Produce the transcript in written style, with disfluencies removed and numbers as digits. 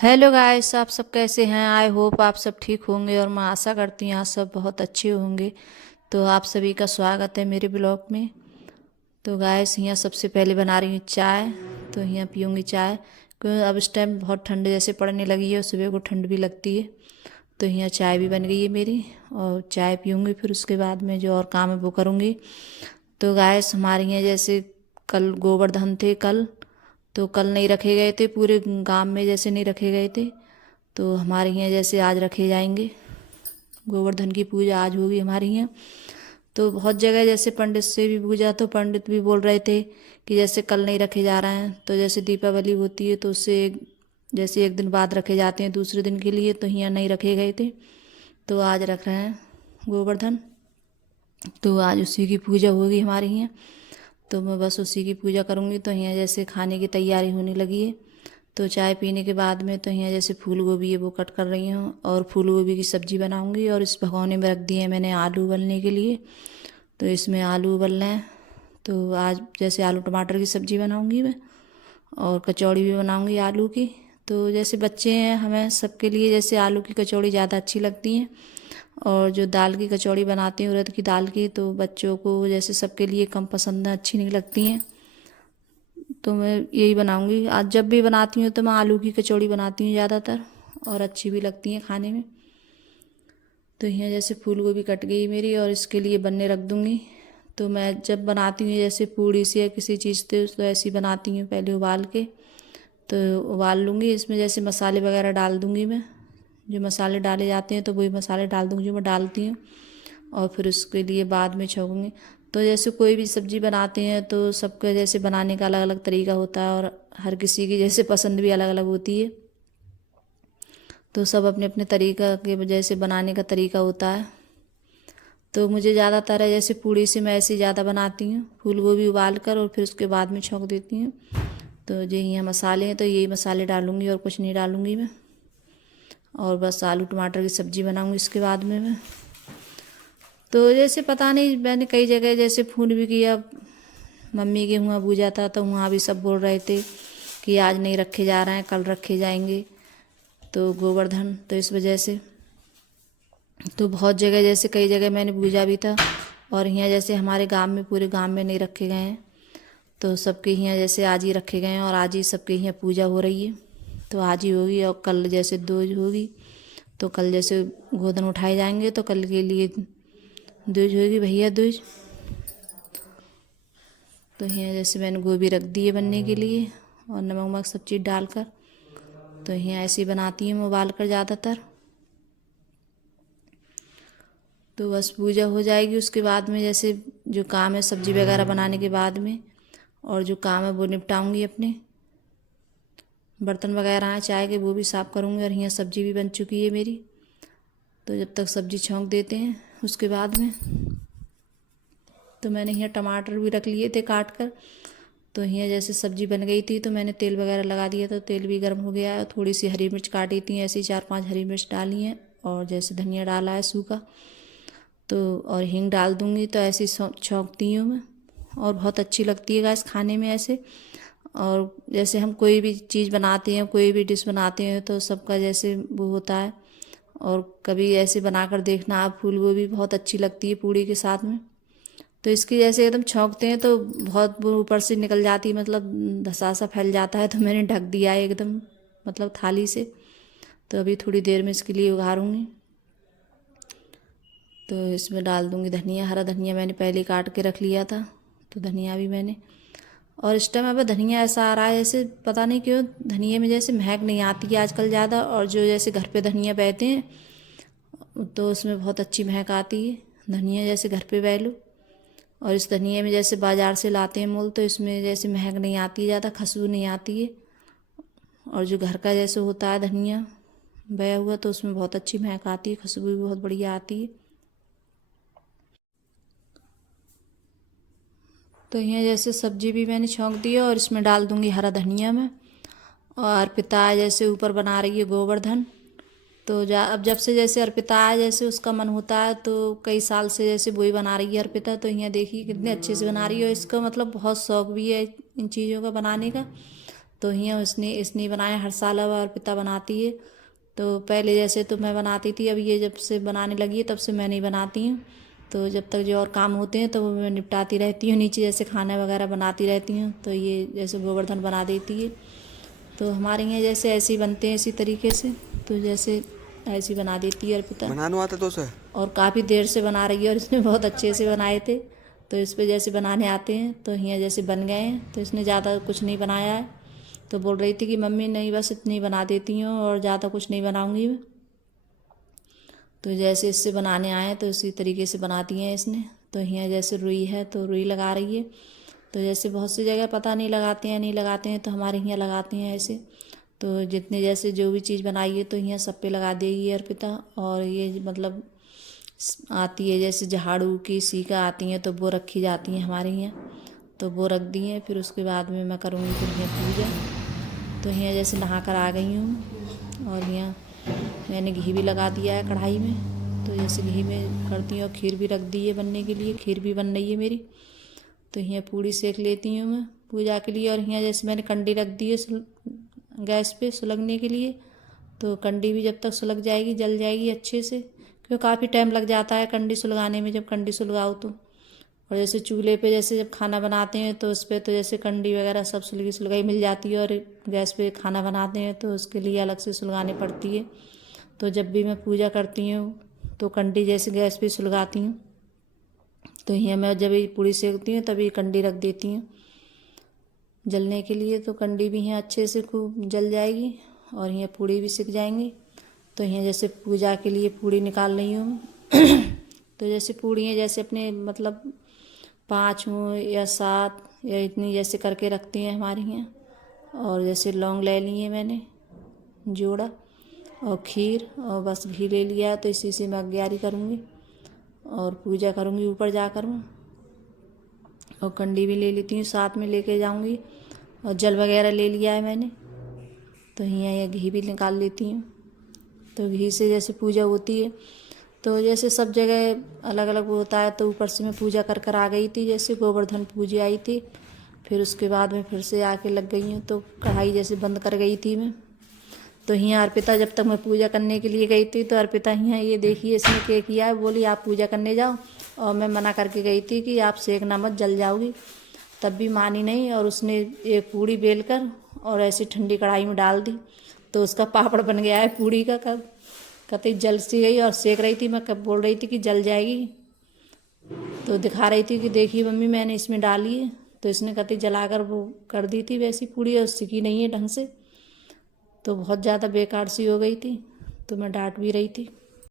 Hello guys, आप सब कैसे हैं। आई होप आप सब ठीक होंगे और मैं आशा करती हूँ आप सब बहुत अच्छे होंगे। तो आप सभी का स्वागत है मेरे ब्लॉग में। तो गाइस, यहाँ सबसे पहले बना रही हूँ चाय। तो यहाँ पीऊँगी चाय क्योंकि अब इस टाइम बहुत ठंड जैसे पड़ने लगी है और सुबह को ठंड भी लगती है। तो यहाँ चाय भी बन गई है मेरी और चाय पीऊँगी, फिर उसके बाद में जो और काम है वो करूँगी। तो गाइस, हमारे यहाँ जैसे कल गोवर्धन थे कल, तो कल नहीं रखे गए थे, पूरे गांव में जैसे नहीं रखे गए थे। तो हमारे यहाँ जैसे आज रखे जाएंगे। गोवर्धन की पूजा आज होगी हमारे यहाँ। तो बहुत जगह जैसे पंडित से भी पूछा तो पंडित भी बोल रहे थे कि जैसे कल नहीं रखे जा रहे हैं। तो जैसे दीपावली होती है तो उससे जैसे एक दिन बाद रखे जाते हैं दूसरे दिन के लिए, तो यहाँ नहीं रखे गए थे। तो आज रख रहे हैं गोवर्धन। तो आज उसी की पूजा होगी हमारे यहाँ। तो मैं बस उसी की पूजा करूँगी। तो यहाँ जैसे खाने की तैयारी होने लगी है। तो चाय पीने के बाद में तो यहाँ जैसे फूल गोभी है वो कट कर रही हूँ और फूल गोभी की सब्ज़ी बनाऊँगी। और इस भगोने में रख दिए हैं मैंने आलू उबलने के लिए। तो इसमें आलू उबल रहे हैं। तो आज जैसे आलू टमाटर की सब्ज़ी बनाऊँगी मैं, और कचौड़ी भी बनाऊँगी आलू की। तो जैसे बच्चे हैं, हमें सबके लिए जैसे आलू की कचौड़ी ज़्यादा अच्छी लगती हैं। और जो दाल की कचौड़ी बनाती हूँ उड़द की दाल की, तो बच्चों को जैसे सबके लिए कम पसंद है, अच्छी नहीं लगती हैं। तो मैं यही बनाऊंगी आज। जब भी बनाती हूँ तो मैं आलू की कचौड़ी बनाती हूँ ज़्यादातर, और अच्छी भी लगती हैं खाने में। तो यहाँ जैसे फूल गोभी कट गई मेरी और इसके लिए बनने रख दूँगी। तो मैं जब बनाती हूँ जैसे पूड़ी से या किसी चीज़ से, तो ऐसी बनाती हूँ पहले उबाल के। तो उबाल लूँगी, इसमें जैसे मसाले वगैरह डाल दूँगी मैं। जो मसाले डाले जाते हैं तो वही मसाले डाल दूँगी जो मैं डालती हूँ। और फिर उसके लिए बाद में छौंकूँगी। तो जैसे कोई भी सब्ज़ी बनाते हैं तो सबका जैसे बनाने का अलग अलग तरीका होता है, और हर किसी की जैसे पसंद भी अलग अलग होती है। तो सब अपने अपने तरीका के वजह से बनाने का तरीका होता है। तो मुझे ज़्यादातर है जैसे पूड़ी से मैं ऐसे ज़्यादा बनाती हूँ, फूल गोभी उबाल कर और फिर उसके बाद में छौंक देती हूँ। तो जो यहाँ मसाले हैं तो यही मसाले डालूँगी और कुछ नहीं डालूँगी मैं। और बस आलू टमाटर की सब्ज़ी बनाऊँगी इसके बाद में मैं। तो जैसे पता नहीं, मैंने कई जगह जैसे फ़ोन भी किया, मम्मी के वहाँ पूजा था तो वहाँ भी सब बोल रहे थे कि आज नहीं रखे जा रहे हैं, कल रखे जाएंगे। तो गोवर्धन, तो इस वजह से तो बहुत जगह जैसे कई जगह मैंने पूजा भी था। और यहाँ जैसे हमारे गांव में, पूरे गांव में नहीं रखे गए हैं। तो सबके यहाँ जैसे आज ही रखे गए हैं और आज ही सबके यहाँ पूजा हो रही है। तो आज ही होगी और कल जैसे दूज होगी। तो कल जैसे गोधन उठाए जाएंगे तो कल के लिए दूज होगी, भैया दूज। तो यहाँ जैसे मैंने गोभी रख दी है बनने के लिए और नमक वमक सब चीज़ डालकर। तो यहाँ ऐसे ही बनाती हूँ उबाल कर ज़्यादातर। तो बस पूजा हो जाएगी उसके बाद में जैसे जो काम है सब्जी वगैरह बनाने के बाद में, और जो काम है वो निपटाऊंगी अपने। बर्तन वगैरह हैं चाय के, वो भी साफ़ करूँगी। और यहाँ सब्जी भी बन चुकी है मेरी। तो जब तक सब्जी छौंक देते हैं उसके बाद में, तो मैंने यहाँ टमाटर भी रख लिए थे काट कर। तो यहाँ जैसे सब्जी बन गई थी तो मैंने तेल वगैरह लगा दिया था, तेल भी गर्म हो गया है। थोड़ी सी हरी मिर्च काटी थी, ऐसी 4-5 हरी मिर्च डाली हैं, और जैसे धनिया डाला है सूखा। तो और हींग डाल दूँगी। तो ऐसी छौंकती हूँ मैं, और बहुत अच्छी लगती है गैस खाने में ऐसे। और जैसे हम कोई भी चीज़ बनाते हैं, कोई भी डिश बनाते हैं, तो सबका जैसे वो होता है। और कभी ऐसे बनाकर देखना आप, फूल गोभी बहुत अच्छी लगती है पूड़ी के साथ में। तो इसकी जैसे एकदम छौंकते हैं तो बहुत वो ऊपर से निकल जाती है, मतलब धसा सा फैल जाता है। तो मैंने ढक दिया है एकदम, मतलब थाली से। तो अभी थोड़ी देर में इसके लिए उघाड़ूंगी। तो इसमें डाल दूंगी धनिया, हरा धनिया मैंने पहले काट के रख लिया था। तो धनिया भी मैंने, और इस टाइम अब धनिया ऐसा आ रहा है जैसे पता नहीं क्यों धनिया में जैसे महक नहीं आती है आजकल ज़्यादा। और जो जैसे घर पे धनिया बैठते हैं तो उसमें बहुत अच्छी महक आती है। धनिया जैसे घर पे बह लो, और इस धनिया में जैसे बाज़ार से लाते हैं मोल, तो इसमें जैसे महक नहीं आती है ज़्यादा, खुशबू नहीं आती है। और जो घर का जैसे होता है धनिया बया हुआ, तो उसमें बहुत अच्छी महक आती है, खुशबू भी बहुत बढ़िया आती है। तो यहाँ जैसे सब्जी भी मैंने छौंक दी है और इसमें डाल दूँगी हरा धनिया में। और अर्पिता जैसे ऊपर बना रही है गोवर्धन। तो अब जब से जैसे अर्पिता है जैसे उसका मन होता है, तो कई साल से जैसे वही बना रही है अर्पिता। तो यहाँ देखिए कितने अच्छे से बना रही है, और इसका मतलब बहुत शौक भी है इन चीज़ों का बनाने का। तो यहाँ इसने इसने बनाया। हर साल अब अर्पिता बनाती है। तो पहले जैसे तो मैं बनाती थी, अब ये जब से बनाने लगी है तब से मैं नहीं बनाती हूँ। तो जब तक जो और काम होते हैं तो वो मैं निपटाती रहती हूँ, नीचे जैसे खाना वगैरह बनाती रहती हूँ। तो ये जैसे गोवर्धन बना देती है। तो हमारे यहाँ जैसे ऐसे ही बनते हैं इसी तरीके से। तो जैसे ऐसे ही बना देती है अर्पिता। बनाना आता तो सर। और काफ़ी देर से बना रही है और इसने बहुत अच्छे से बनाए थे। तो इस पे जैसे बनाने आते हैं तो यहाँ जैसे बन गए हैं। तो इसने ज़्यादा कुछ नहीं बनाया है। तो बोल रही थी कि मम्मी नहीं बस इतनी बना देती हूँ और ज़्यादा कुछ नहीं बनाऊँगी मैं। तो जैसे इससे बनाने आए तो इसी तरीके से बनाती हैं इसने। तो यहाँ जैसे रुई है तो रुई लगा रही है। तो जैसे बहुत सी जगह पता नहीं लगाते हैं नहीं लगाते हैं, तो हमारे यहाँ लगाते हैं ऐसे। तो जितने जैसे जो भी चीज़ बनाई है तो यहाँ सब पे लगा देगी अर्पिता। और ये मतलब आती है जैसे झाड़ू की सीका आती हैं तो वो रखी जाती हैं हमारे यहाँ। तो वो रख दी हैं। फिर उसके बाद में मैं करूँगी फिर यहाँ पूजा। तो यहाँ जैसे नहा कर आ गई हूँ और यहाँ मैंने घी भी लगा दिया है कढ़ाई में। तो जैसे घी में करती हूँ और खीर भी रख दी है बनने के लिए, खीर भी बन रही है मेरी। तो यहाँ पूड़ी सेक लेती हूँ मैं पूजा के लिए। और यहाँ जैसे मैंने कंडी रख दी है गैस पे सुलगने के लिए। तो कंडी भी जब तक सुलग जाएगी जल जाएगी अच्छे से, क्योंकि काफ़ी टाइम लग जाता है कंडी सुलगाने में जब कंडी सुलगाओ तो। और जैसे चूल्हे पे जैसे जब खाना बनाते हैं तो उस पर तो जैसे कंडी वगैरह सब सुलगी सुलगाई मिल जाती है, और गैस पे खाना बनाते हैं तो उसके लिए अलग से सुलगानी पड़ती है। तो जब भी मैं पूजा करती हूँ तो कंडी जैसे गैस पे सुलगाती हूँ। तो यहाँ मैं जब ये पूड़ी सेकती हूँ तभी कंडी रख देती हूँ जलने के लिए। तो कंडी भी यहाँ अच्छे से खूब जल जाएगी और यहाँ पूड़ी भी सिक जाएंगी। तो यहाँ जैसे पूजा के लिए पूड़ी निकाल रही हूँ तो जैसे पूड़ियाँ जैसे अपने मतलब 5 हों या 7 या इतनी जैसे करके रखती हैं हमारे यहाँ। और जैसे लौंग ले ली है मैंने जोड़ा और खीर और बस घी ले लिया। तो इसी से मैं अग्यारी करूँगी और पूजा करूँगी ऊपर जाकर मैं। और कंडी भी ले लेती हूँ साथ में लेके जाऊँगी। और जल वगैरह ले लिया है मैंने। तो यहाँ यह घी भी निकाल लेती हूँ। तो घी से जैसे पूजा होती है तो जैसे सब जगह अलग अलग होता है। तो ऊपर से मैं पूजा कर कर आ गई थी, जैसे गोवर्धन पूजा आई थी। फिर उसके बाद में फिर से आके लग गई हूँ। तो कढ़ाई जैसे बंद कर गई थी मैं। तो यहाँ अर्पिता जब तक मैं पूजा करने के लिए गई थी तो अर्पिता यहाँ ये देखिए इसने क्या किया है, बोली आप पूजा करने जाओ। और मैं मना करके गई थी कि आप सेकना मत जल जाओगी, तब भी मानी नहीं। और उसने एक पूड़ी बेल कर और ऐसी ठंडी कढ़ाई में डाल दी। तो उसका पापड़ बन गया है पूड़ी का। कब कतई जल सी गई और सेक रही थी मैं, कब बोल रही थी कि जल जाएगी। तो दिखा रही थी कि देखिए मम्मी मैंने इसमें डाली है। तो इसने कतई जलाकर वो कर दी थी वैसी पूड़ी और सिकी नहीं है ढंग से। तो बहुत ज़्यादा बेकार सी हो गई थी। तो मैं डांट भी रही थी।